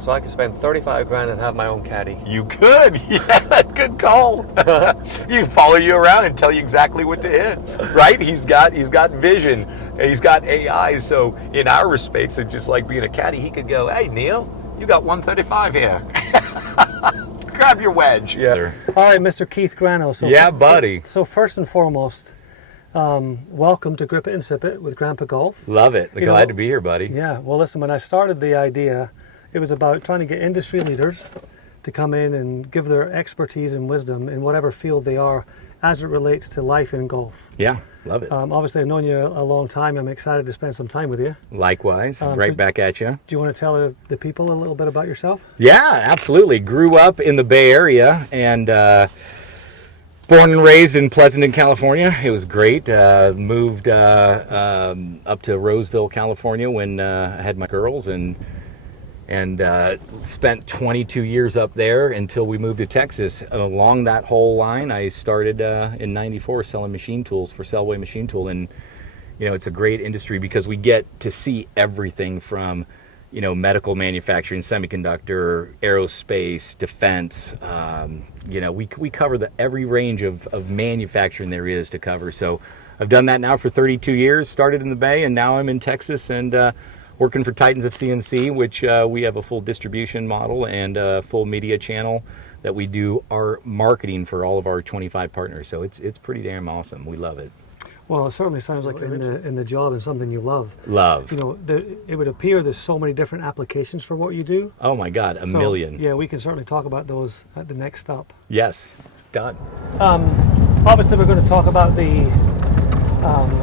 So I could spend 35 grand and have my own caddy. You could. Yeah, good call. You follow you around and tell you exactly what to hit. Right? He's got vision. He's got AI. So in our respects, it's just like being a caddy. He could go, hey, Neil, you got 135 here. Grab your wedge. Yeah. All right, Mr. Keith Granno. So yeah, buddy. So first and foremost, welcome to Grip It and Sip It with Grandpa Golf. Love it. Glad to be here, buddy. Yeah. Well, listen, when I started the idea, it was about trying to get industry leaders to come in and give their expertise and wisdom in whatever field they are as it relates to life in golf. Yeah, love it. Obviously, I've known you a long time. I'm excited to spend some time with you. Likewise. Right back at you. Do you want to tell the people a little bit about yourself? Yeah, absolutely. Grew up in the Bay Area and born and raised in Pleasanton, California. It was great. Moved up to Roseville, California when I had my girls and spent 22 years up there until we moved to Texas. Along that whole line, I started in '94 selling machine tools for Selway Machine Tool, and it's a great industry because we get to see everything from medical manufacturing, semiconductor, aerospace, defense. We cover every range of manufacturing there is to cover. So I've done that now for 32 years. Started in the Bay, and now I'm in Texas and working for Titans of CNC, which we have a full distribution model and a full media channel that we do our marketing for all of our 25 partners. So it's pretty damn awesome. We love it. Well, it certainly sounds like you're in the job and something you love. Love. It would appear there's so many different applications for what you do. Oh my God, a million. Yeah, we can certainly talk about those at the next stop. Yes, done. Obviously, we're going to talk about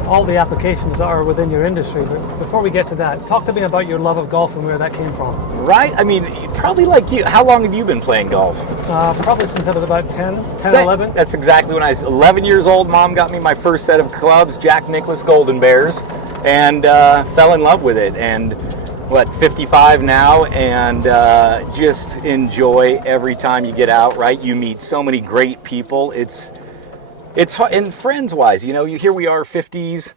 all the applications that are within your industry. But before we get to that, talk to me about your love of golf and where that came from. Right? I mean, probably like you. How long have you been playing golf? Probably since I was about 10, 11. That's exactly when I was 11 years old. Mom got me my first set of clubs, Jack Nicklaus Golden Bears, and fell in love with it. And 55 now, and just enjoy every time you get out, right? You meet so many great people. It's hard, and friends-wise, here we are, 50s.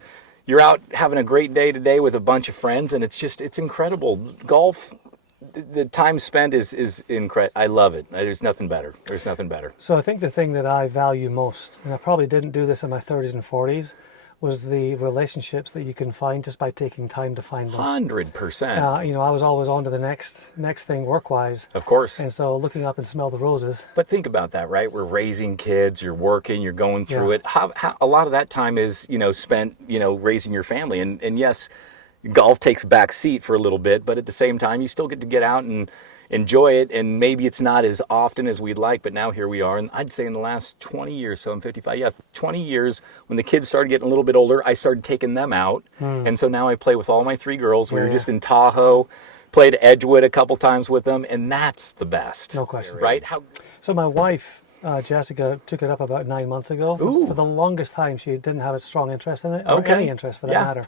You're out having a great day today with a bunch of friends, and it's incredible. Golf, the time spent is incredible. I love it. There's nothing better. There's nothing better. So I think the thing that I value most, and I probably didn't do this in my 30s and 40s, was the relationships that you can find just by taking time to find them. 100%. I was always on to the next thing work-wise. Of course. And so looking up and smell the roses. But think about that, right? We're raising kids, you're working, you're going through it. How a lot of that time is, spent, raising your family. And yes, golf takes back seat for a little bit, but at the same time, you still get to get out and enjoy it, and maybe it's not as often as we'd like, but now here we are. And I'd say in the last 20 years, so I'm 55, 20 years, when the kids started getting a little bit older, I started taking them out. And so now I play with all my 3 girls. We were just in Tahoe, played Edgewood a couple times with them, and that's the best. No question. Right? So my wife, Jessica, took it up about 9 months ago. For the longest time, she didn't have a strong interest in it, or any interest for that matter.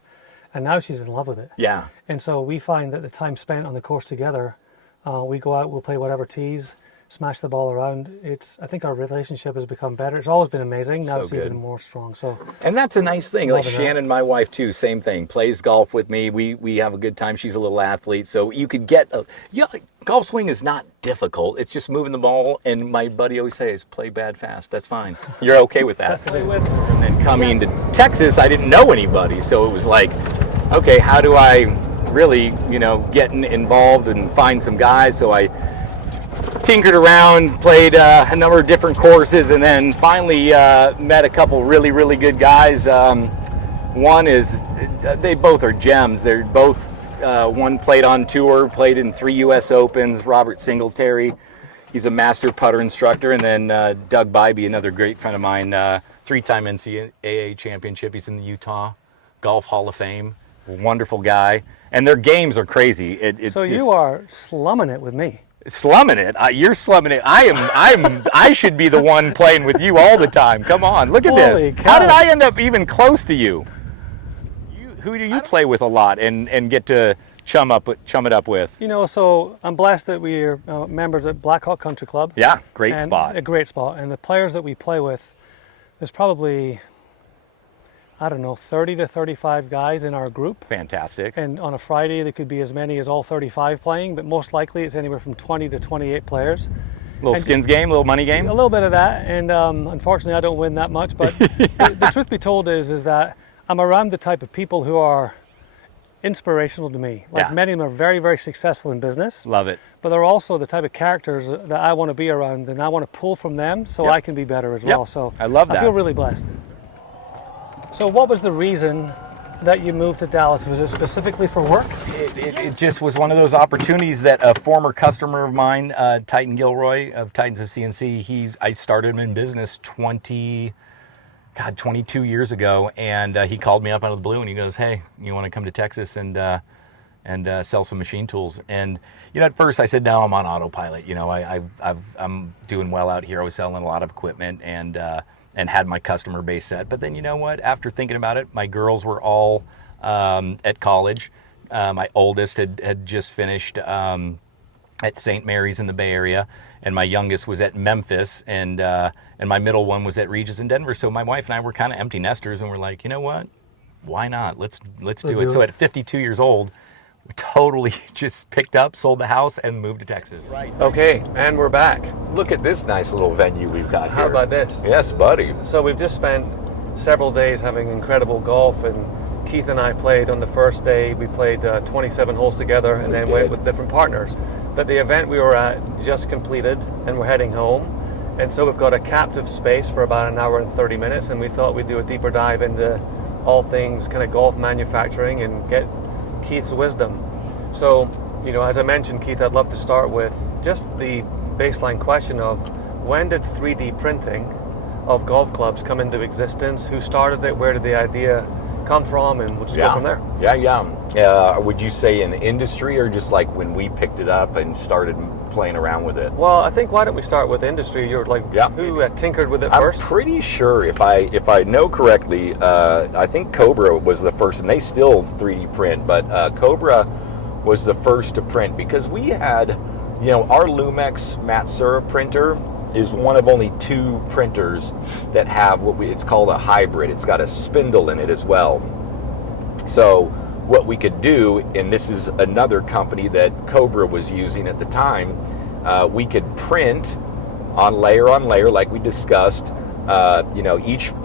And now she's in love with it. Yeah. And so we find that the time spent on the course together, we go out, we'll play whatever tees, smash the ball around. I think our relationship has become better. It's always been amazing. Now it's even more strong. And that's a nice thing. Like Shannon, my wife too, same thing. Plays golf with me. We have a good time. She's a little athlete, so you could get golf swing is not difficult. It's just moving the ball. And my buddy always says, "Play bad fast." That's fine. You're okay with that. And then coming to Texas, I didn't know anybody, so it was like, okay, how do I really, get involved and find some guys? So I tinkered around, played a number of different courses, and then finally met a couple really, really good guys. One is, they both are gems. They're both, one played on tour, played in 3 U.S. Opens, Robert Singletary. He's a master putter instructor. And then Doug Bybee, another great friend of mine, 3-time NCAA championship. He's in the Utah Golf Hall of Fame. Wonderful guy. And their games are crazy. So you are slumming it with me. Slumming it? You're slumming it. I should be the one playing with you all the time. Come on, look at this. Cow. How did I end up even close to you? Who do you play with a lot and get to chum it up with? So I'm blessed that we're members at Black Hawk Country Club. Yeah, great spot. A great spot. And the players that we play with, there's probably, I don't know, 30 to 35 guys in our group. Fantastic. And on a Friday, there could be as many as all 35 playing, but most likely it's anywhere from 20 to 28 players. Little skins game, little money game? A little bit of that, and unfortunately I don't win that much, but the truth be told is that I'm around the type of people who are inspirational to me. Like many of them are very, very successful in business. Love it. But they're also the type of characters that I want to be around, and I want to pull from them so I can be better as well. So I love that. I feel really blessed. So what was the reason that you moved to Dallas? Was it specifically for work? It just was one of those opportunities that a former customer of mine, Titan Gilroy of Titans of CNC, I started him in business 22 years ago, and he called me up out of the blue and he goes, "Hey, you want to come to Texas and sell some machine tools?" And at first I said, "No, I'm on autopilot. I'm doing well out here. I was selling a lot of equipment and had my customer base set." But then you know what? After thinking about it, my girls were all at college. My oldest had just finished at St. Mary's in the Bay Area, and my youngest was at Memphis, and my middle one was at Regis in Denver. So my wife and I were kind of empty nesters, and we're like, you know what? Why not? Let's do it. So at 52 years old, we totally just picked up, sold the house, and moved to Texas. Right. Okay, and we're back. Look at this nice little venue we've got here. How about this? Yes, buddy. So we've just spent several days having incredible golf, and Keith and I played on the first day. We played 27 holes together and then went with different partners. But the event we were at just completed, and we're heading home. And so we've got a captive space for about an hour and 30 minutes, and we thought we'd do a deeper dive into all things kind of golf manufacturing and get Keith's wisdom. So, as I mentioned, Keith, I'd love to start with just the baseline question of when did 3D printing of golf clubs come into existence? Who started it? Where did the idea come from? And we'll just go from there. Would you say in industry, or just like when we picked it up and started playing around with it? Well, I think why don't we start with industry? You're like, who tinkered with it first? I'm pretty sure, if I know correctly, I think Cobra was the first, and they still 3D print, but Cobra was the first to print, because we had, our Lumex Matsura printer is one of only 2 printers that have it's called a hybrid. It's got a spindle in it as well. So what we could do, and this is another company that Cobra was using at the time, we could print on layer like we discussed.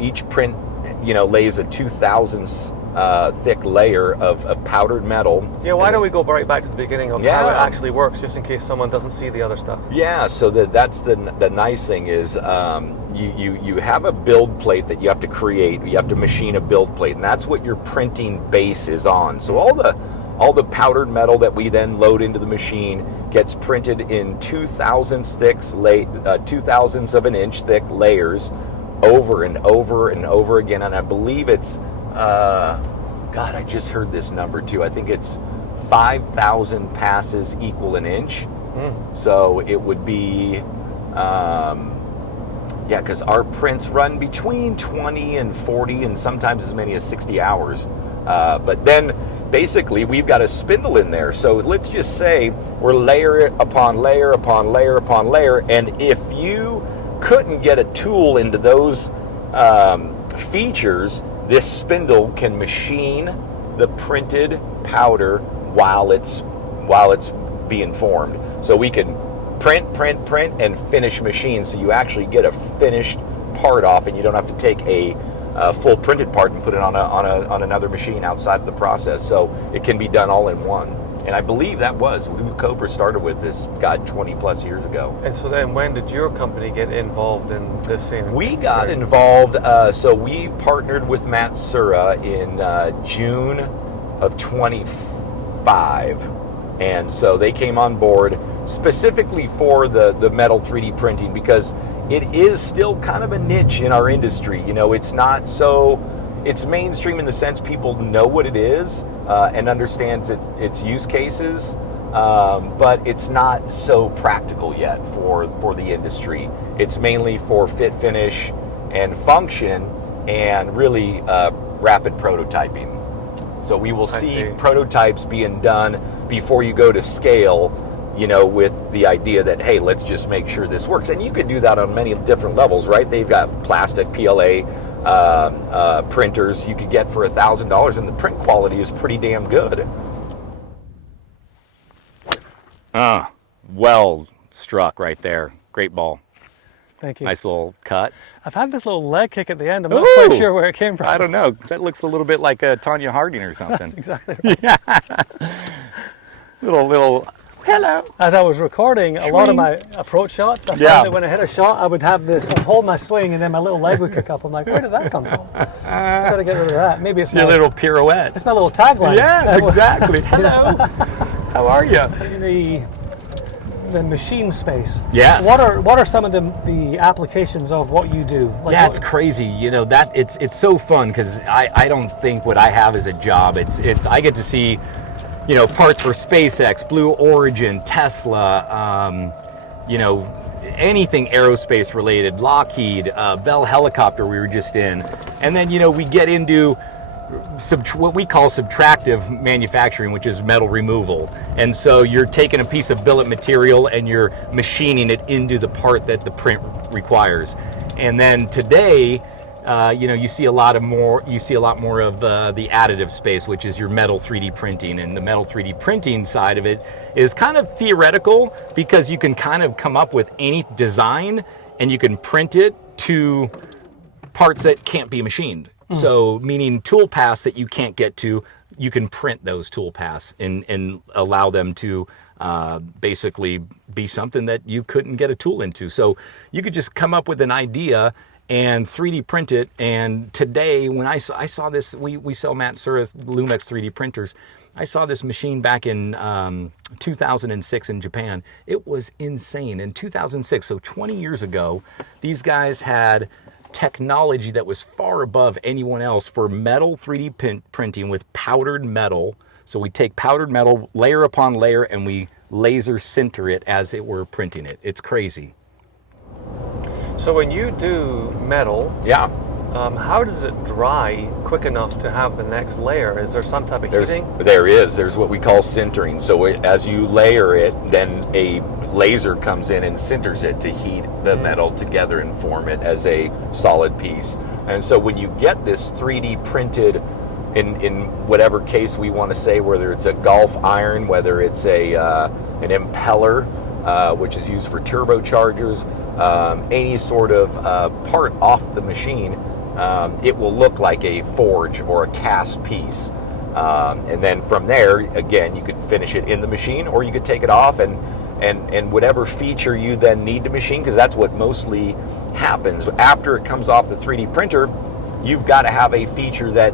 Each print lays a 2,000ths thick layer of powdered metal. Yeah, why don't we go right back to the beginning of how it actually works, just in case someone doesn't see the other stuff. Yeah, so that's the nice thing is you have a build plate that you have to create. You have to machine a build plate, and that's what your printing base is on. So all the powdered metal that we then load into the machine gets printed in 2,000ths thick, 2,000ths of an inch thick layers over and over and over again. And I believe it's I just heard this number too. I think it's 5,000 passes equal an inch. So it would be, because our prints run between 20 and 40 and sometimes as many as 60 hours. But then basically we've got a spindle in there. So let's just say we're layer upon layer upon layer upon layer. And if you couldn't get a tool into those features, this spindle can machine the printed powder while it's being formed. So we can print, and finish machine. So you actually get a finished part off, and you don't have to take a full printed part and put it on another machine outside of the process. So it can be done all in one. And I believe that was who Cobra started with this, 20 plus years ago. And so then when did your company get involved in this scene? We got involved, so we partnered with Matsura in June of 25. And so they came on board specifically for the metal 3D printing, because it is still kind of a niche in our industry. It's not so... It's mainstream in the sense people know what it is and understands its use cases, but it's not so practical yet for the industry. It's mainly for fit, finish, and function, and really rapid prototyping. So we will see prototypes being done before you go to scale, with the idea that, hey, let's just make sure this works. And you could do that on many different levels, right? They've got plastic, PLA, printers you could get for $1,000, and the print quality is pretty damn good. Well struck right there. Great ball. Thank you. Nice little cut. I've had this little leg kick at the end. I'm not quite sure where it came from. I don't know. That looks a little bit like Tanya Harding or something. That's exactly right. Yeah. little. Hello. As I was recording a lot of my approach shots, I found that when I hit a shot, I would have this, I'd hold my swing, and then my little leg would kick up. I'm like, where did that come from? I gotta get rid of that. Maybe it's your little pirouette. It's my little tagline. Yes, exactly. Hello. How are you? The machine space. Yes. What are some of the applications of what you do? Like it's crazy. You know, that it's so fun because I don't think what I have is a job. It's I get to see, you know, parts for SpaceX, Blue Origin, Tesla, you know, anything aerospace related, Lockheed, Bell Helicopter we were just in. And then, you know, we get into what we call subtractive manufacturing, which is metal removal. And so you're taking a piece of billet material and you're machining it into the part that the print requires. And then today, you know, you see a lot more of the additive space, which is your metal 3D printing. And the metal 3D printing side of it is kind of theoretical because you can kind of come up with any design and you can print it to parts that can't be machined. So meaning tool paths that you can't get to, you can print those tool paths and allow them to basically be something that you couldn't get a tool into. So you could just come up with an idea and 3D print it. And today, when I saw this, we sell Matt Surrath Lumex 3D printers. I saw this machine back in 2006 in Japan. It was insane. In 2006, so 20 years ago, these guys had technology that was far above anyone else for metal 3D printing with powdered metal. So we take powdered metal layer upon layer and we laser sinter it as it were printing it. It's crazy. So when you do metal, how does it dry quick enough to have the next layer? Is there some type of heating? There's what we call sintering. So as you layer it, then a laser comes in and sinters it to heat the metal together and form it as a solid piece. And so when you get this 3D printed in whatever case we want to say, whether it's a golf iron, whether it's an impeller, which is used for turbochargers, any sort of part off the machine, it will look like a forge or a cast piece. And then from there, again, you could finish it in the machine or you could take it off and whatever feature you then need to machine, because that's what mostly happens. After it comes off the 3D printer, you've got to have a feature that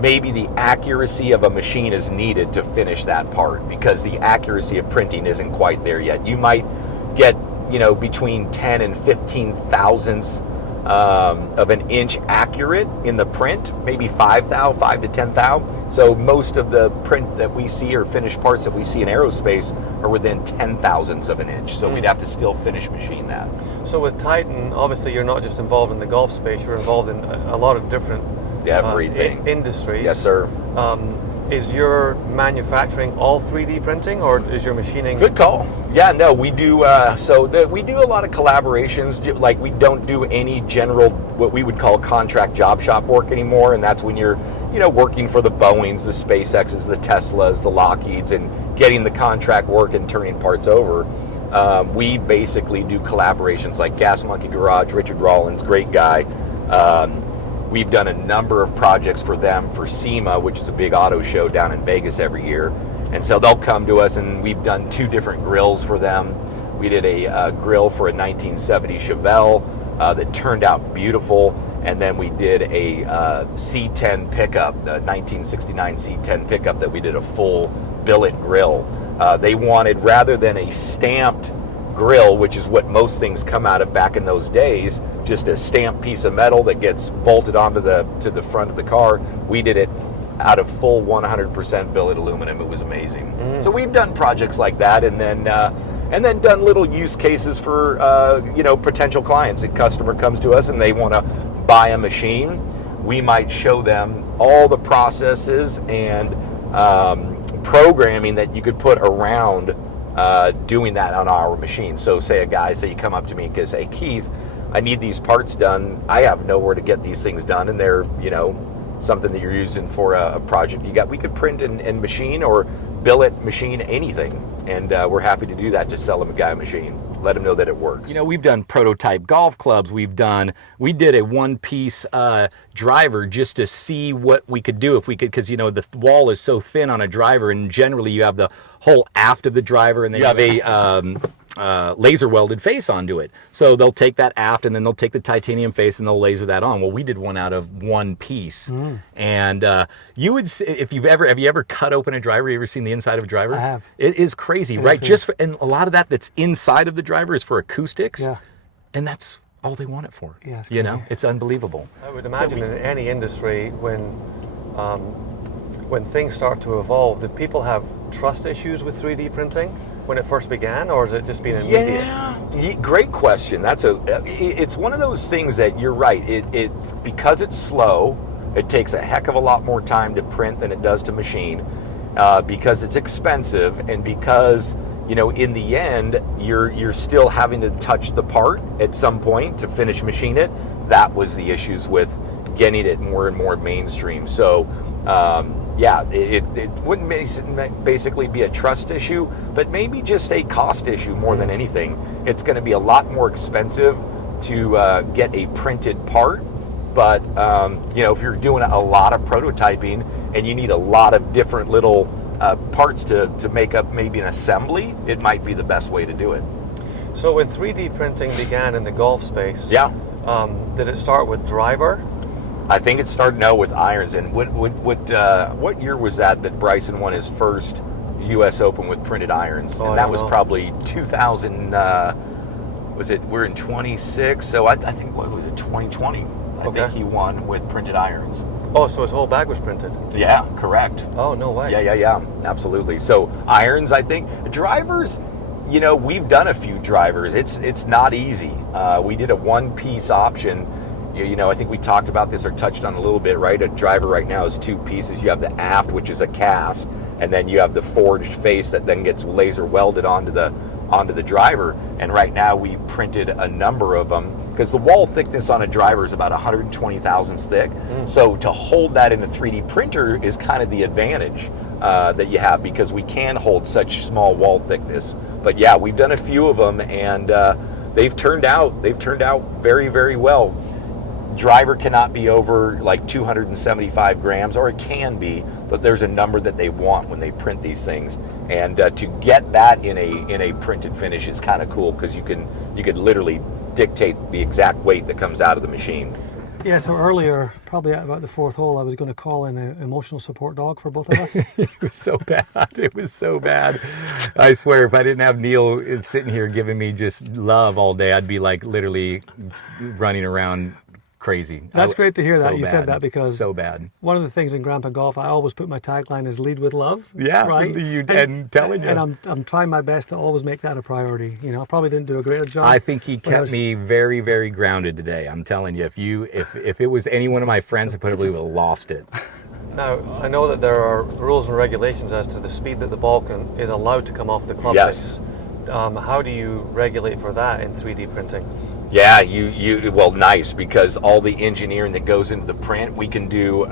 maybe the accuracy of a machine is needed to finish that part, because the accuracy of printing isn't quite there yet. You might get, you know, between 10 and 15 thousandths of an inch accurate in the print, maybe 5 to 10 thou. So most of the print that we see or finished parts that we see in aerospace are within 10 thousandths of an inch. So we'd have to still finish machine that. So with Titan, obviously you're not just involved in the golf space, you're involved in a lot of different industries. Yes, sir. Is your manufacturing all 3D printing, or is your machining? Good call. Yeah, no, we do. We do a lot of collaborations. Like, we don't do any general, what we would call contract job shop work anymore, and that's when you're, you know, working for the Boeings, the SpaceXs, the Teslas, the Lockheeds, and getting the contract work and turning parts over. We basically do collaborations like Gas Monkey Garage, Richard Rollins, great guy. We've done a number of projects for them for SEMA, which is a big auto show down in Vegas every year. And so they'll come to us, and we've done 2 different grills for them. We did a grill for a 1970 Chevelle that turned out beautiful. And then we did a C10 pickup, the 1969 C10 pickup that we did a full billet grill. They wanted, rather than a stamped grill, which is what most things come out of back in those days, just a stamped piece of metal that gets bolted onto the front of the car. We did it out of full 100% billet aluminum. It was amazing. So we've done projects like that, and then done little use cases for potential clients. A customer comes to us and they want to buy a machine. We might show them all the processes and programming that you could put around doing that on our machine. So say you come up to me and say, Keith, I need these parts done. I have nowhere to get these things done, and they're, you know, something that you're using for a project. We could print and machine or billet machine anything, and we're happy to do that. Just sell them a guy a machine, let them know that it works. You know, we've done prototype golf clubs. We did a one-piece driver just to see what we could do, if we could, because, you know, the wall is so thin on a driver, and generally you have the whole aft of the driver, and then you have a laser welded face onto it. So they'll take that aft, and then they'll take the titanium face and they'll laser that on. Well, we did one out of one piece. And you would, if have you ever cut open a driver? You ever seen the inside of a driver? I have. It is crazy, right? And a lot of that's inside of the driver is for acoustics. Yeah. And that's all they want it for. Yeah, it's you know, crazy. it's unbelievable. I would imagine in any industry, when things start to evolve, did people have trust issues with 3D printing when it first began, or has it just been immediate? Yeah, great question. It's one of those things that you're right. It because it's slow, it takes a heck of a lot more time to print than it does to machine, because it's expensive, and because, you know, in the end, you're still having to touch the part at some point to finish machine it. That was the issues with getting it more and more mainstream. So, yeah, it wouldn't basically be a trust issue, but maybe just a cost issue more than anything. It's going to be a lot more expensive to get a printed part, but you know, if you're doing a lot of prototyping and you need a lot of different little parts to make up maybe an assembly, it might be the best way to do it. So when 3D printing began in the golf space, did it start with driver? I think it started out with irons. And what year was that Bryson won his first U.S. Open with printed irons? And that was probably 2000. We're in 26, so I think, what was it, 2020? I think he won with printed irons. Oh, so his whole bag was printed? Yeah, correct. Oh, no way. Yeah, absolutely. So irons, I think. Drivers, you know, we've done a few drivers. It's not easy. We did a one-piece option. You know, I think we talked about this or touched on a little bit, right? A driver right now is two pieces. You have the aft, which is a cast, and then you have the forged face that then gets laser welded onto the driver. And right now we printed a number of them, because the wall thickness on a driver is about 120 thousandths thick. So to hold that in a 3D printer is kind of the advantage that you have, because we can hold such small wall thickness. But yeah, we've done a few of them, and they've turned out very, very well. Driver cannot be over like 275 grams, or it can be, but there's a number that they want when they print these things, and to get that in a printed finish is kind of cool, because you could literally dictate the exact weight that comes out of the machine. Yeah, so earlier, probably at about the fourth hole, I was going to call in an emotional support dog for both of us. It was so bad. It was so bad. I swear, if I didn't have Neil sitting here giving me just love all day, I'd be like literally running around crazy. That's great to hear that you bad. said that, because so bad. One of the things in Grandpa Golf, I always put my tagline as "Lead with Love." Yeah, right. And telling you, and I'm trying my best to always make that a priority. You know, I probably didn't do a great job. I think he kept me very, very grounded today. I'm telling you, if it was any one of my friends, I probably would have lost it. Now, I know that there are rules and regulations as to the speed that the ball is allowed to come off the club face. How do you regulate for that in 3D printing? Yeah, well, nice, because all the engineering that goes into the print, we can do,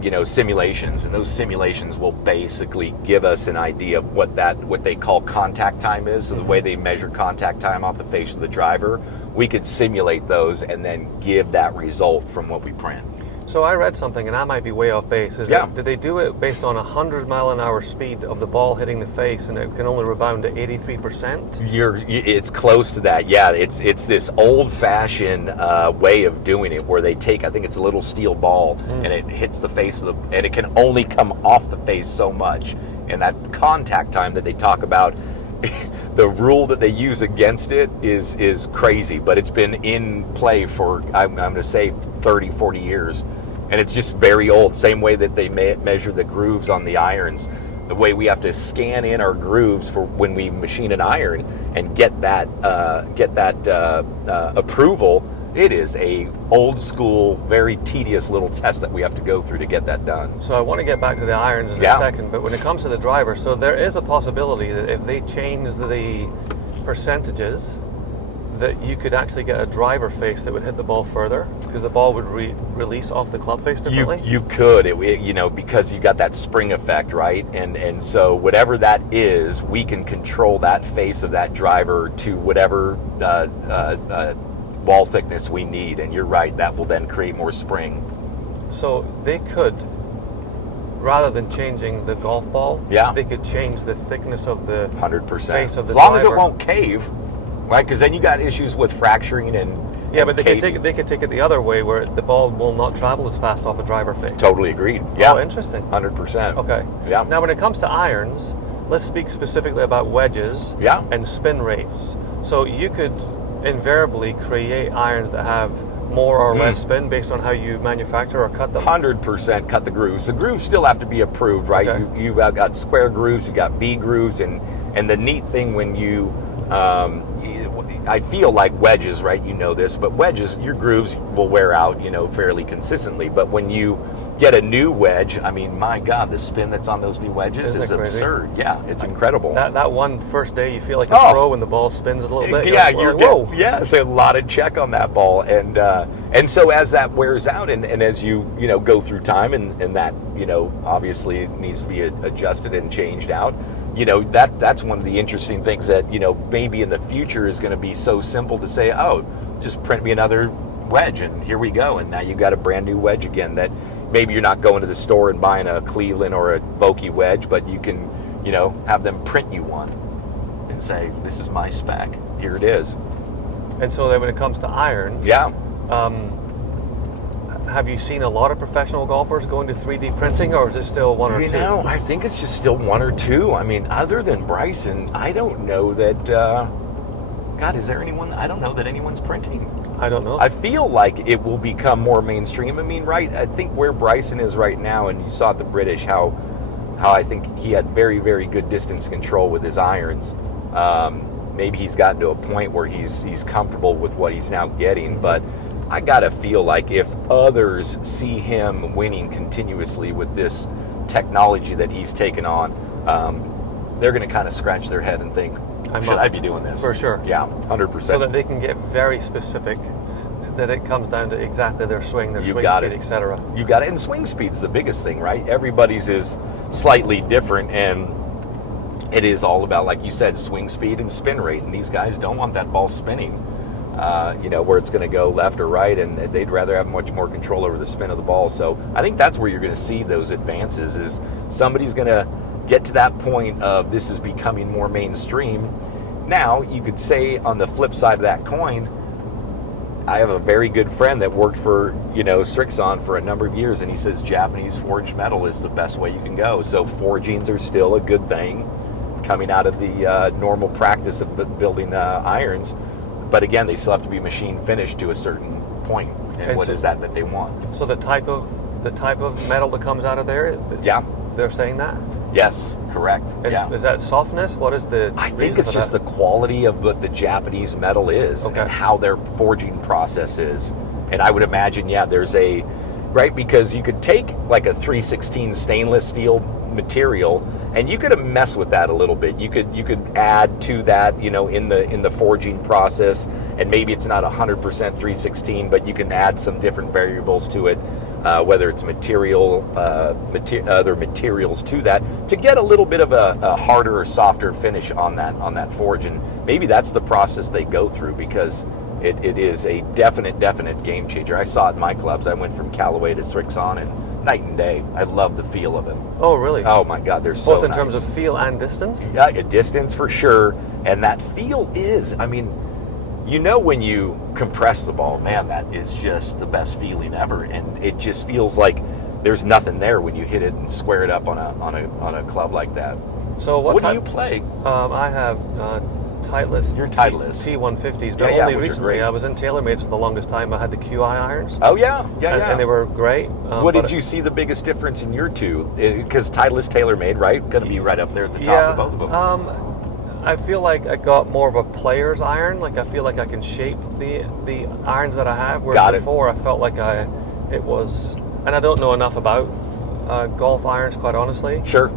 you know, simulations, and those simulations will basically give us an idea of what they call contact time is. So the way they measure contact time off the face of the driver, we could simulate those and then give that result from what we print. So I read something, and I might be way off base. Did they do it based on 100-mile-an-hour speed of the ball hitting the face, and it can only rebound to 83%? It's close to that. Yeah, it's this old-fashioned way of doing it, where they take, I think it's a little steel ball, and it hits the face and it can only come off the face so much. And that contact time that they talk about, the rule that they use against it is crazy, but it's been in play for, I'm going to say, 30, 40 years. And it's just very old. Same way that they measure the grooves on the irons. The way we have to scan in our grooves for when we machine an iron and get that approval. It is a old school, very tedious little test that we have to go through to get that done. So I want to get back to the irons in a second, but when it comes to the driver, so there is a possibility that if they change the percentages, that you could actually get a driver face that would hit the ball further because the ball would release off the club face differently? You could, because you got that spring effect, right? And so whatever that is, we can control that face of that driver to whatever wall thickness we need. And you're right, that will then create more spring. So they could, rather than changing the golf ball, they could change the thickness of the 100% face of the as long driver. as it won't cave. Right, because then you got issues with fracturing and but they could take it the other way, where the ball will not travel as fast off a driver face. Totally agreed. Yeah. Oh, interesting. 100%. Okay. Yeah. Now, when it comes to irons, let's speak specifically about wedges. And spin rates. So you could invariably create irons that have more or less spin based on how you manufacture or cut them. 100% cut the grooves. The grooves still have to be approved, right? Okay. You've got square grooves, you got V grooves, and the neat thing when you I feel like wedges, right? You know this, but wedges, your grooves will wear out, fairly consistently. But when you get a new wedge, I mean, my God, the spin that's on those new wedges is absurd. Yeah, it's incredible. That one first day, you feel like a pro when the ball spins a little bit. Yeah, whoa. Yeah, it's a lot of check on that ball, and so as that wears out, and as you go through time, and that obviously needs to be adjusted and changed out. That's one of the interesting things that maybe in the future is going to be so simple to say, oh, just print me another wedge, and here we go, and now you've got a brand new wedge again. That maybe you're not going to the store and buying a Cleveland or a Vokey wedge, but you can have them print you one and say, this is my spec, here it is. And so then when it comes to irons, have you seen a lot of professional golfers going to 3D printing, or is it still one or two? I think it's just still one or two. I mean, other than Bryson, I don't know that. God, is there anyone? I don't know that anyone's printing. I don't know. I feel like it will become more mainstream. I mean, right? I think where Bryson is right now, and you saw at the British how I think he had very, very good distance control with his irons. Maybe he's gotten to a point where he's comfortable with what he's now getting, but I gotta feel like if others see him winning continuously with this technology that he's taken on, they're gonna kind of scratch their head and think, should I be doing this? For sure. Yeah, 100%. So that they can get very specific, that it comes down to exactly their swing, their swing speed, etc. You got it. And swing speed's the biggest thing, right? Everybody's is slightly different, and it is all about, like you said, swing speed and spin rate. And these guys don't want that ball spinning. Where it's going to go left or right, and they'd rather have much more control over the spin of the ball. So I think that's where you're going to see those advances, is somebody's going to get to that point of this is becoming more mainstream. Now, you could say on the flip side of that coin, I have a very good friend that worked for, Strixon for a number of years, and he says Japanese forged metal is the best way you can go. So forgings are still a good thing coming out of the normal practice of building irons. But again, they still have to be machine finished to a certain point. And what is that they want? So the type of metal that comes out of there, they're saying that? Yes, correct. And is that softness? What is the I think it's just the quality of what the Japanese metal is and how their forging process is. And I would imagine, there's because you could take like a 316 stainless steel material and you could mess with that a little bit. You could add to that, in the forging process, and maybe it's not 100% 316, but you can add some different variables to it, whether it's other materials to that, to get a little bit of a harder or softer finish on that forge. And maybe that's the process they go through, because it is a definite game changer. I saw it in my clubs. I went from Callaway to Strixon, and night and day. I love the feel of it. Oh, really? Oh my God, they're so both in nice. terms of feel and distance? Yeah, distance for sure. And that feel is, when you compress the ball, man, that is just the best feeling ever. And it just feels like there's nothing there when you hit it and square it up on a club like that. So what do you play? I have Titleist. You're Titleist. T150s, but only recently. I was in TaylorMade's for the longest time. I had the QI irons. Oh yeah. And they were great. What did you see the biggest difference in your two? Because Titleist, TaylorMade, right? Going to be right up there at the top of both of them. I feel like I got more of a player's iron. Like I feel like I can shape the irons that I have. Whereas before I felt like it was, and I don't know enough about golf irons, quite honestly. Sure.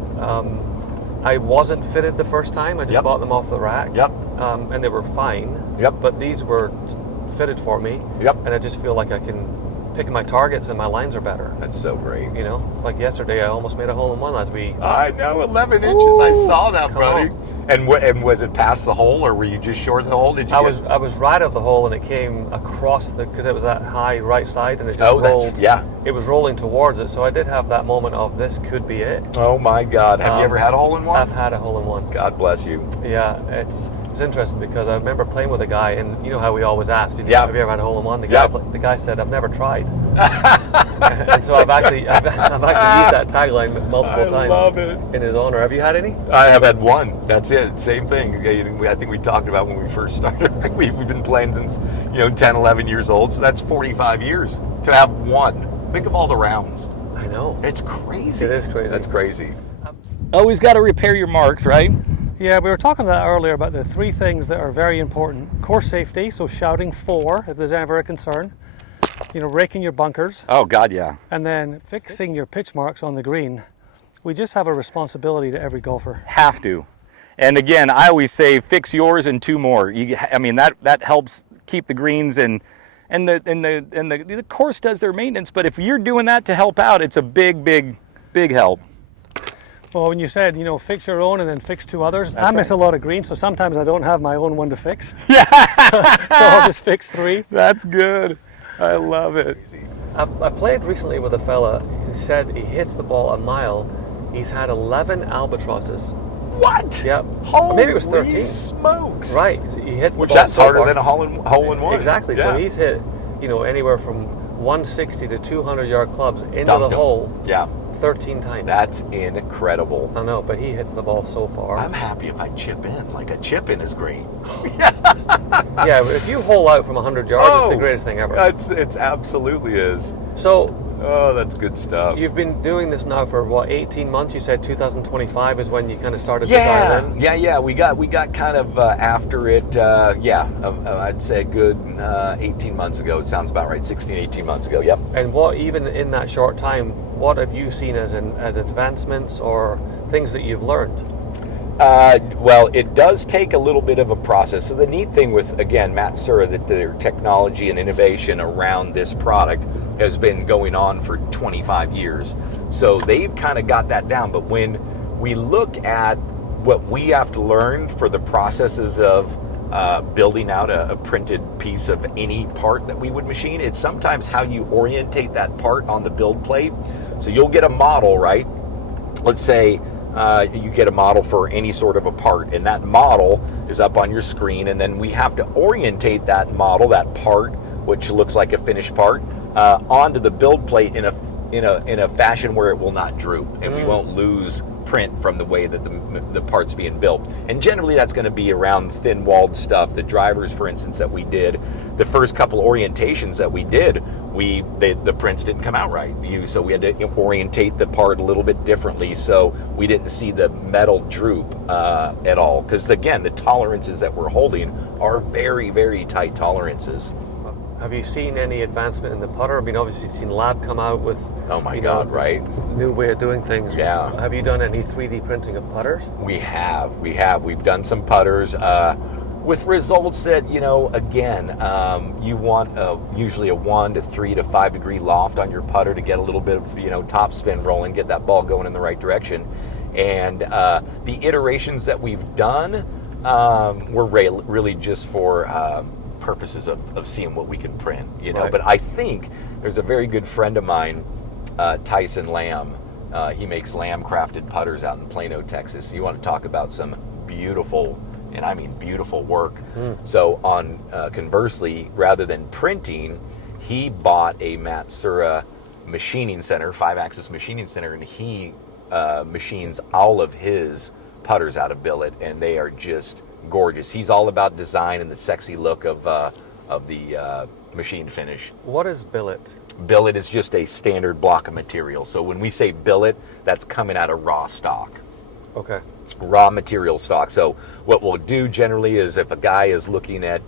I wasn't fitted the first time. I just bought them off the rack. And they were fine. But these were fitted for me. And I just feel like I can pick my targets and my lines are better. That's so great. You know, like yesterday, I almost made a hole-in-one as we... I know, 11 inches. I saw that, buddy. And was it past the hole, or were you just short of the hole? Did you? I was right of the hole, and it came across because it was that high right side, and it just rolled. It was rolling towards it, so I did have that moment of this could be it. Oh my God! Have you ever had a hole-in-one? I've had a hole-in-one. God bless you. Yeah, it's interesting because I remember playing with a guy, and you know how we always ask, have you ever had a hole-in-one? The guy said, I've never tried. And so I've actually used that tagline multiple times. I love it. In his honor. Have you had any? I have had one. That's it. Same thing. I think we talked about when we first started. We've been playing since 10, 11 years old. So that's 45 years to have one. Think of all the rounds. I know. It's crazy. It is crazy. That's crazy. Always got to repair your marks, right? Yeah, we were talking that earlier about the 3 things that are very important. Course safety, so shouting 4 if there's ever a concern. Raking your bunkers. Oh, God, yeah. And then fixing your pitch marks on the green. We just have a responsibility to every golfer. Have to. And again, I always say fix yours and 2 more. That helps keep the greens and the course does their maintenance. But if you're doing that to help out, it's a big, big, big help. Well, when you said, fix your own and then fix 2 others, I miss a lot of greens, so sometimes I don't have my own one to fix. Yeah. so I'll just fix 3. That's good. I love it. I played recently with a fella. He said he hits the ball a mile. He's had 11 albatrosses. What? Yep. Holy maybe it was 13. Smokes. Right. He hits the Which ball that's so harder far. than a hole-in-one. Exactly. Yeah. So he's hit, anywhere from 160 to 200-yard clubs into the hole. Yeah. 13 times. That's incredible. I know, but he hits the ball so far. I'm happy if I chip in. Like a chip in is great. Yeah, if you hole out from 100 yards, it's the greatest thing ever. It absolutely is. So... Oh, that's good stuff. You've been doing this now for 18 months? You said 2025 is when you kind of started to dive in? Yeah. We got kind of after it, I'd say a good 18 months ago. It sounds about right, 16, 18 months ago, yep. And even in that short time, what have you seen as advancements or things that you've learned? Well, it does take a little bit of a process. So the neat thing with, again, Matsuura, that their technology and innovation around this product has been going on for 25 years. So they've kind of got that down. But when we look at what we have to learn for the processes of building out a printed piece of any part that we would machine, it's sometimes how you orientate that part on the build plate. So you'll get a model, right? Let's say you get a model for any sort of a part, and that model is up on your screen, and then we have to orientate that model, that part, which looks like a finished part, onto the build plate in a fashion where it will not droop, and we won't lose print from the way that the part's being built. And generally that's going to be around thin-walled stuff. The drivers, for instance, that we did, the first couple orientations that we did, the prints didn't come out right. So we had to orientate the part a little bit differently so we didn't see the metal droop at all. Because again, the tolerances that we're holding are very, very tight tolerances. Have you seen any advancement in the putter? I mean, obviously you've seen Lab come out with right? New way of doing things. Yeah. Have you done any 3D printing of putters? We have. We've done some putters with results that, again, you want usually a 1 to 3 to 5 degree loft on your putter to get a little bit of, top spin rolling, get that ball going in the right direction. And the iterations that we've done were really just for purposes of seeing what we can print, Right. But I think there's a very good friend of mine, Tyson Lamb. He makes Lamb crafted putters out in Plano, Texas. You want to talk about some beautiful, and I mean beautiful work. So on conversely, rather than printing, he bought a Matsuura machining center, 5-axis machining center, and he machines all of his putters out of billet, and they are just gorgeous. He's all about design and the sexy look of the machined finish. What is billet? Billet is just a standard block of material. So when we say billet, that's coming out of raw stock. Okay. Raw material stock. So what we'll do generally is if a guy is looking at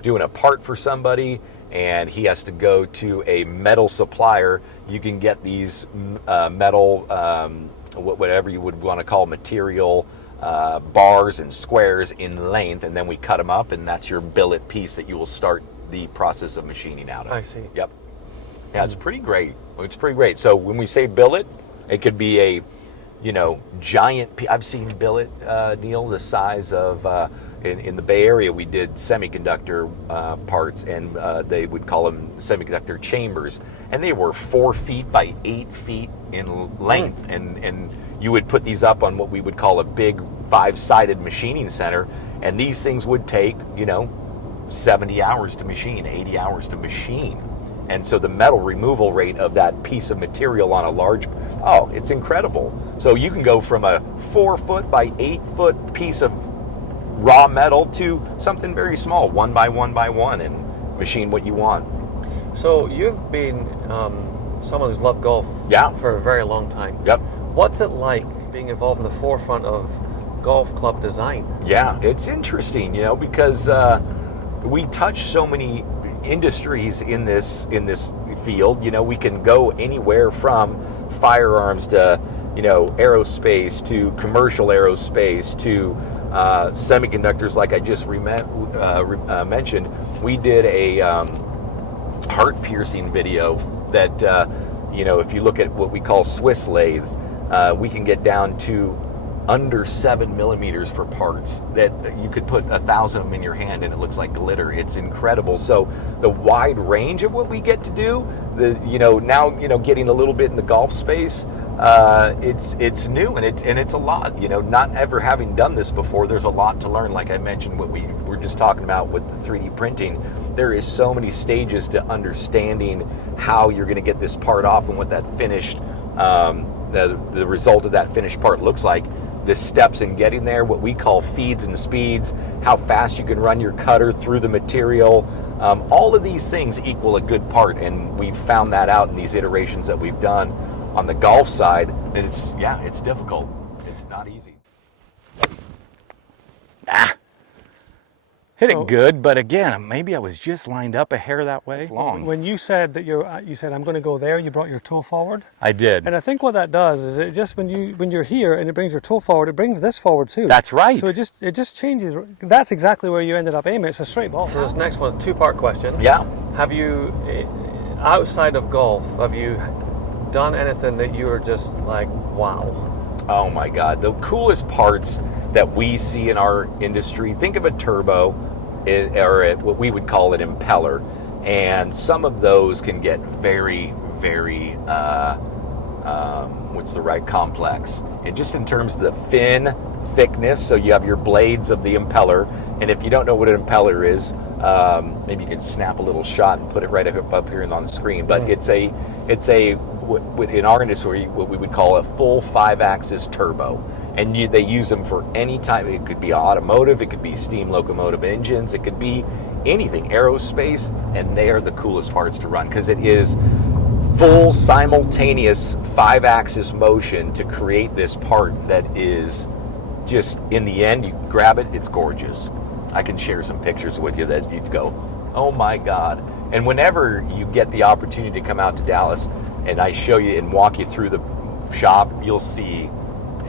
doing a part for somebody and he has to go to a metal supplier, you can get these metal whatever you would want to call material, bars and squares in length, and then we cut them up, and that's your billet piece that you will start the process of machining out of. I see. Yep. Yeah, it's pretty great. It's pretty great. So when we say billet, it could be a, giant. I've seen billet, Neil, the size of. In the Bay Area, we did semiconductor parts, and they would call them semiconductor chambers, and they were 4 feet by 8 feet in length, and you would put these up on what we would call a big 5-sided machining center, and these things would take 70 hours to machine, 80 hours to machine. And so the metal removal rate of that piece of material on a large, it's incredible. So you can go from a 4 foot by 8 foot piece of raw metal to something very small, 1 by 1 by 1, and machine what you want. So you've been someone who's loved golf for a very long time. Yep. What's it like being involved in the forefront of golf club design? Yeah, it's interesting, because we touch so many industries in this field. We can go anywhere from firearms to aerospace to commercial aerospace to semiconductors, like I just mentioned. We did a heart-piercing video that, if you look at what we call Swiss lathes, we can get down to under 7 millimeters for parts that you could put 1,000 of them in your hand and it looks like glitter. It's incredible. So the wide range of what we get to do, now getting a little bit in the golf space, it's new and it's a lot. Not ever having done this before, there's a lot to learn. Like I mentioned, what we were just talking about with the 3D printing, there is so many stages to understanding how you're going to get this part off and what that finished, the result of that finished part looks like. The steps in getting there, what we call feeds and speeds, how fast you can run your cutter through the material. All of these things equal a good part, and we've found that out in these iterations that we've done. On the golf side, it's difficult. It's not easy. Hit it good, but again, maybe I was just lined up a hair that way. It's long. When you said that you said I'm going to go there, you brought your toe forward. I did. And I think what that does is it just when you're here and it brings your toe forward, it brings this forward too. That's right. So it just changes. That's exactly where you ended up aiming. It's a straight ball. So this next one, 2-part question. Yeah. Have you, outside of golf, have you done anything that you were just like, wow? Oh my God, the coolest parts that we see in our industry, think of a turbo or what we would call an impeller, and some of those can get very, very, what's the right, complex. And just in terms of the fin thickness, so you have your blades of the impeller, and if you don't know what an impeller is, maybe you can snap a little shot and put it right up here on the screen, but it's a in our industry, what we would call a full 5-axis turbo. And they use them for any type. It could be automotive, it could be steam locomotive engines, it could be anything, aerospace, and they are the coolest parts to run because it is full simultaneous 5-axis motion to create this part that is just, in the end, you grab it, it's gorgeous. I can share some pictures with you that you'd go, oh my God. And whenever you get the opportunity to come out to Dallas and I show you and walk you through the shop, you'll see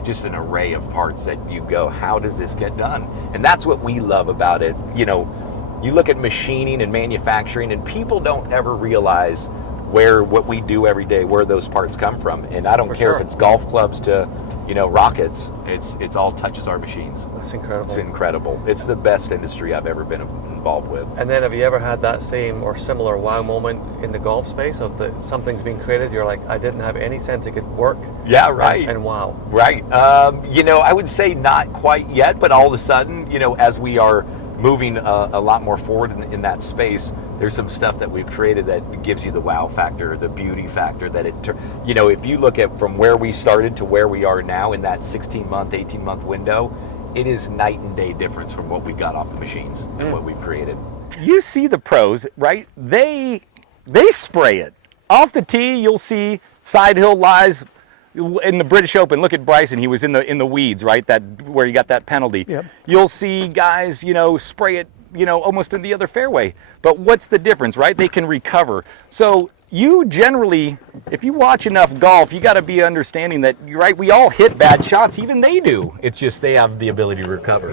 just an array of parts that you go, how does this get done? And that's what we love about it. You look at machining and manufacturing and people don't ever realize what we do every day, where those parts come from. And I don't care if it's golf clubs to, rockets, it's all touches our machines. That's incredible. It's incredible. It's the best industry I've ever been involved with. And then have you ever had that same or similar wow moment in the golf space of something's being created, you're like, I didn't have any sense it could work? Yeah, right. And wow. Right. I would say not quite yet, but all of a sudden, as we are moving a lot more forward in that space, there's some stuff that we've created that gives you the wow factor, the beauty factor that if you look at from where we started to where we are now in that 16-month, 18-month window, it is night and day difference from what we got off the machines and what we've created. You see the pros, right? They spray it. Off the tee, you'll see side hill lies in the British Open. Look at Bryson, he was in the weeds, right? That where he got that penalty. Yep. You'll see guys, spray it, almost in the other fairway. But what's the difference, right? They can recover. So, you generally, if you watch enough golf, you got to be understanding that, you're right, we all hit bad shots. Even they do. It's just they have the ability to recover.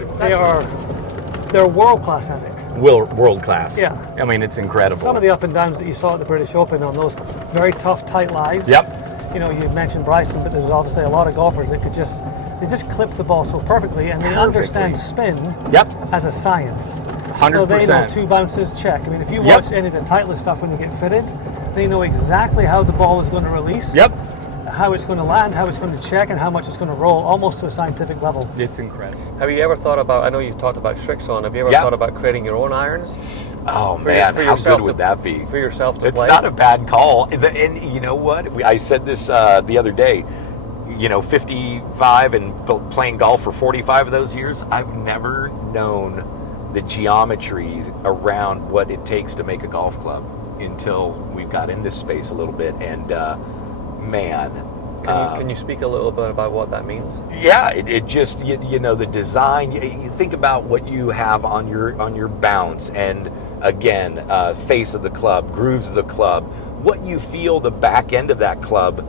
They're world-class at it. World class. Yeah. I mean, it's incredible. Some of the up and downs that you saw at the British Open on those very tough, tight lies. Yep. You know, you mentioned Bryson, but there's obviously a lot of golfers that could just clip the ball so perfectly, and they understand spin as a science. 100%. So they know 2 bounces, check. I mean, if you watch any of the Titleist stuff when they get fitted, they know exactly how the ball is going to release. Yep. How it's going to land, how it's going to check, and how much it's going to roll, almost to a scientific level. It's incredible. Have you ever thought about, I know you've talked about Shrixon, have you ever thought about creating your own irons? Oh man, how good would that be? For yourself to It's play? It's not a bad call. And you know what? I said this the other day. 55 and playing golf for 45 of those years, I've never known the geometry around what it takes to make a golf club until we got in this space a little bit. And man. Can you speak a little bit about what that means? Yeah, it just the design. You think about what you have on your bounce, and again, face of the club, grooves of the club, what you feel the back end of that club,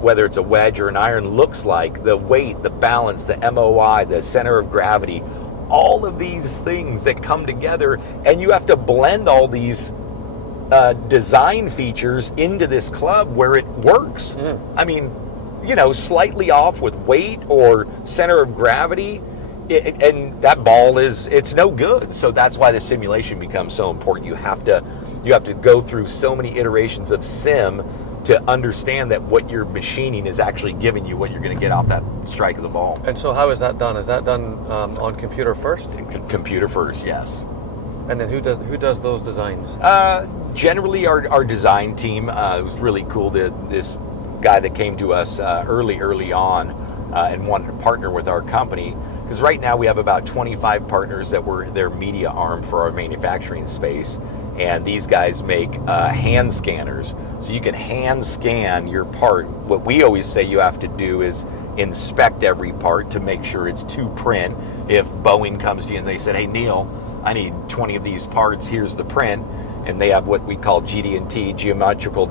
whether it's a wedge or an iron, looks like, the weight, the balance, the MOI, the center of gravity, all of these things that come together, and you have to blend all these design features into this club where it works. I mean, slightly off with weight or center of gravity, and that ball it's no good. So that's why the simulation becomes so important. You have to go through so many iterations of sim to understand that what you're machining is actually giving you what you're going to get off that strike of the ball. And so how is that done? Is that done on computer first? Computer first, yes. And then who does those designs? Generally, our design team. It was really cool. This guy that came to us early on and wanted to partner with our company, because right now we have about 25 partners that were their media arm for our manufacturing space, and these guys make hand scanners, so you can hand scan your part. What we always say you have to do is inspect every part to make sure it's to print. If Boeing comes to you and they said, "Hey Neil, I need 20 of these parts, here's the print," and they have what we call GD&T, geometrical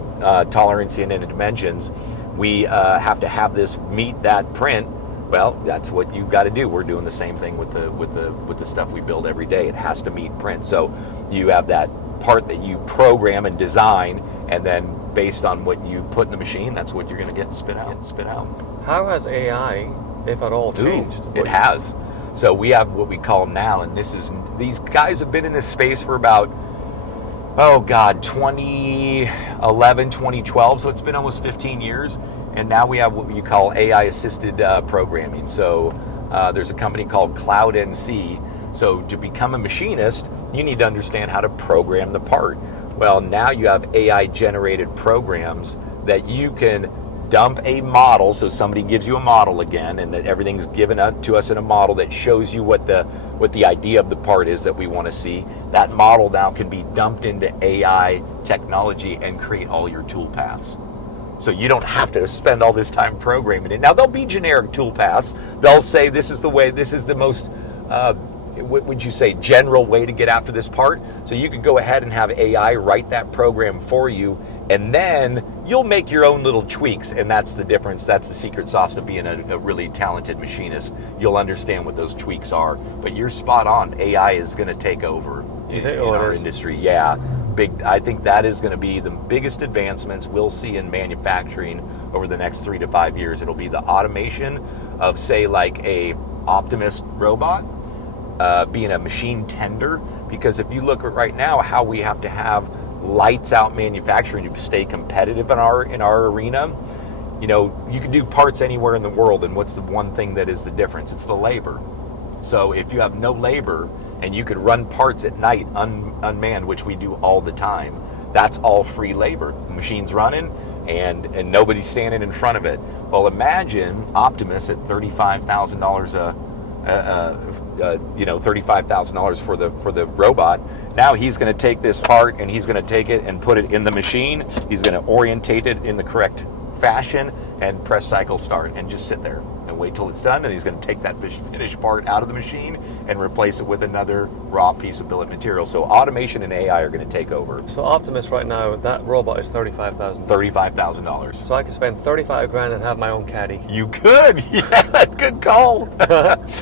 tolerance and dimensions, we have to have this meet that print. Well, that's what you've got to do. We're doing the same thing with the stuff we build every day. It has to meet print. So you have that part that you program and design, and then based on what you put in the machine, that's what you're going to get spit out. How has AI, if at all, changed? It has. So we have what we call now, and these guys have been in this space for about 2011, 2012, so it's been almost 15 years, and now we have what you call AI-assisted programming. So there's a company called Cloud NC. So to become a machinist, you need to understand how to program the part. Well, now you have AI-generated programs that you can dump a model, so somebody gives you a model again, and that everything's given up to us in a model that shows you what the idea of the part is that we want to see. That model now can be dumped into AI technology and create all your tool paths. So you don't have to spend all this time programming it. Now, there'll be generic tool paths. They'll say this is the way, this is the most, what would you say, general way to get after this part. So you could go ahead and have AI write that program for you, and then you'll make your own little tweaks, and that's the difference. That's the secret sauce to being a really talented machinist. You'll understand what those tweaks are, but you're spot on. AI is going to take over in our industry. Yeah, I think that is going to be the biggest advancements we'll see in manufacturing over the next 3 to 5 years. It'll be the automation of, say, like a Optimus robot being a machine tender, because if you look at right now how we have to have lights out manufacturing to stay competitive in our arena, you can do parts anywhere in the world, and what's the one thing that is the difference? It's the labor. So if you have no labor and you could run parts at night unmanned, which we do all the time, that's all free labor. The machine's running and nobody's standing in front of it. Well, imagine Optimus at $35,000 $35,000 for the robot. Now he's going to take this part and he's going to take it and put it in the machine. He's going to orientate it in the correct fashion and press cycle start and just sit there and to wait till it's done, and he's going to take that finished part out of the machine and replace it with another raw piece of billet material. So automation and AI are going to take over. So Optimus right now, that robot is $35,000. $35,000. So I could spend 35 grand and have my own caddy. You could. Yeah, good call.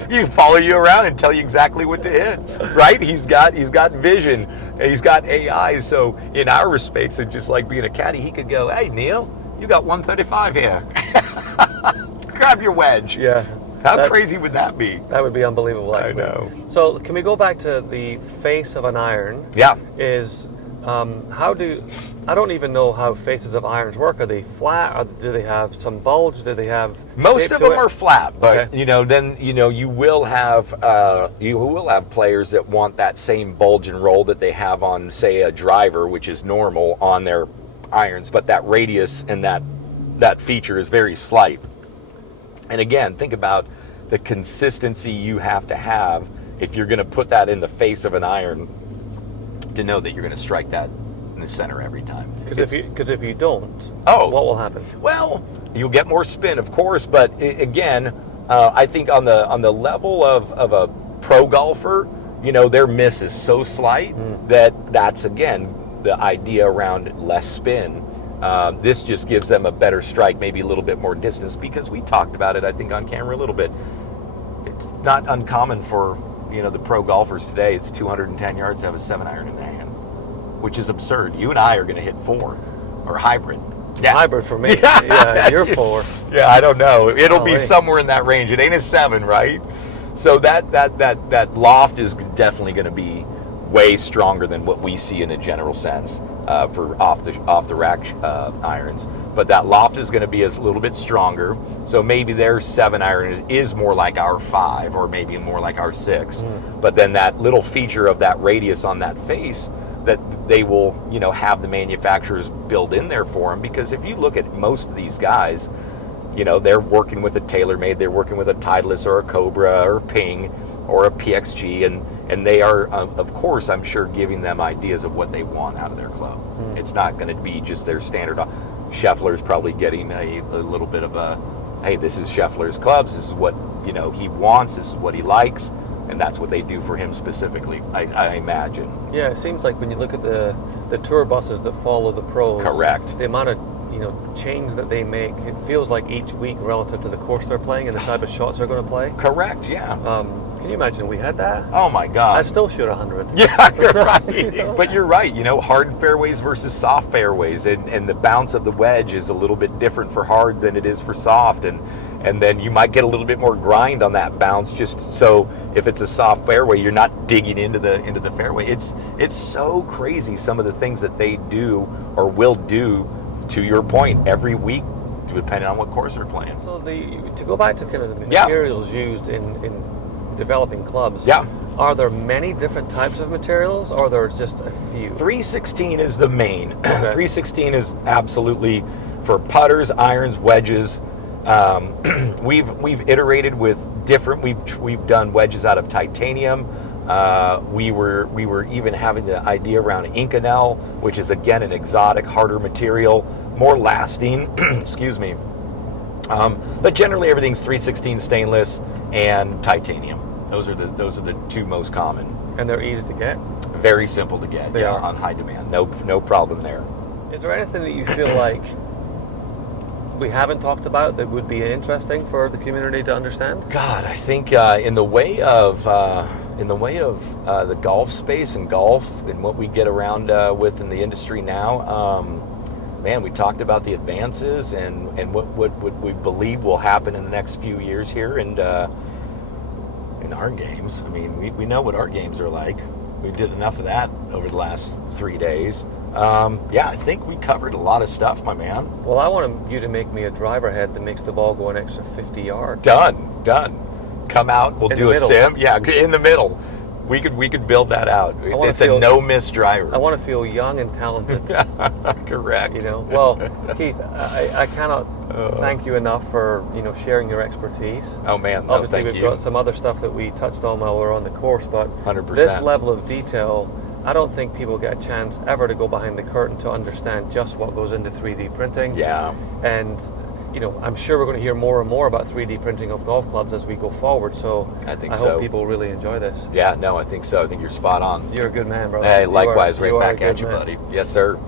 You follow you around and tell you exactly what to hit. Right? He's got vision. He's got AI. So in our respects, it's just like being a caddy. He could go, hey, Neil, you got 135 here. Grab your wedge. Yeah. How crazy would that be? That would be unbelievable, actually. I know. So can we go back to the face of an iron? Yeah. I don't even know how faces of irons work. Are they flat? Or do they have some bulge? Do they have most of them are flat, but okay. Then you will have players that want that same bulge and roll that they have on, say, a driver, which is normal on their irons, but that radius and that feature is very slight. And again, think about the consistency you have to have if you're going to put that in the face of an iron to know that you're going to strike that in the center every time. Because if you don't, what will happen? Well, you'll get more spin, of course, but again, I think on the level of a pro golfer, their miss is so slight that's again the idea around less spin. This just gives them a better strike, maybe a little bit more distance, because we talked about it, I think, on camera a little bit. It's not uncommon for the pro golfers today. It's 210 yards to have a 7-iron in their hand, which is absurd. You and I are going to hit 4 or hybrid. Yeah. Hybrid for me. Yeah, you're 4. Yeah, I don't know. It'll be somewhere in that range. It ain't a 7, right? So that loft is definitely going to be way stronger than what we see in a general sense for off the rack irons. But that loft is going to be a little bit stronger. So maybe their 7-iron is more like our 5, or maybe more like our 6. But then that little feature of that radius on that face, that they will have the manufacturers build in there for them. Because if you look at most of these guys, they're working with a TaylorMade, they're working with a Titleist or a Cobra or a Ping or a PXG, and they are, of course, I'm sure, giving them ideas of what they want out of their club. It's not going to be just their standard. Scheffler's probably getting a little bit of a, hey, this is Scheffler's clubs, this is what he wants, this is what he likes, and that's what they do for him specifically, I imagine. Yeah, it seems like when you look at the tour buses that follow the pros, correct, the amount of change that they make, it feels like each week relative to the course they're playing and the type of shots they're going to play. Correct, yeah. Can you imagine we had that? Oh my God. I still shoot 100. Yeah, you're right. But you're right. Hard fairways versus soft fairways, and the bounce of the wedge is a little bit different for hard than it is for soft, and then you might get a little bit more grind on that bounce, just so if it's a soft fairway, you're not digging into the fairway. It's so crazy, some of the things that they do or will do, to your point, every week, depending on what course they're playing. So to go back to kind of the materials used in developing clubs, are there many different types of materials, or are there just a few? 316 is the main. Okay. 316 is absolutely for putters, irons, wedges. We've iterated with different. We've done wedges out of titanium. We were even having the idea around Inconel, which is again an exotic, harder material, more lasting. Excuse me. But generally everything's 316 stainless and titanium. Those are the two most common. And they're easy to get? Very simple to get. They are on high demand. No problem there. Is there anything that you feel like we haven't talked about that would be interesting for the community to understand? God, I think in the way of the golf space and golf and what we get around with in the industry now, man, we talked about the advances and what we believe will happen in the next few years here, and in our games. I mean, we know what our games are like. We did enough of that over the last 3 days. I think we covered a lot of stuff, my man. Well, I want you to make me a driver head that makes the ball go an extra 50 yards. Done. Come out, we'll do a sim. Yeah, in the middle. We could build that out. It's a no-miss driver. I want to feel young and talented. Correct. Well, Keith, I cannot thank you enough for sharing your expertise. Oh man, no, obviously thank we've you. got some other stuff that we touched on while we were on the course, but 100%. This level of detail, I don't think people get a chance ever to go behind the curtain to understand just what goes into 3D printing. Yeah. And I'm sure we're going to hear more and more about 3D printing of golf clubs as we go forward. So I hope people really enjoy this. Yeah, no, I think so. I think you're spot on. You're a good man, brother. Hey, likewise, right back at you, buddy. Yes, sir.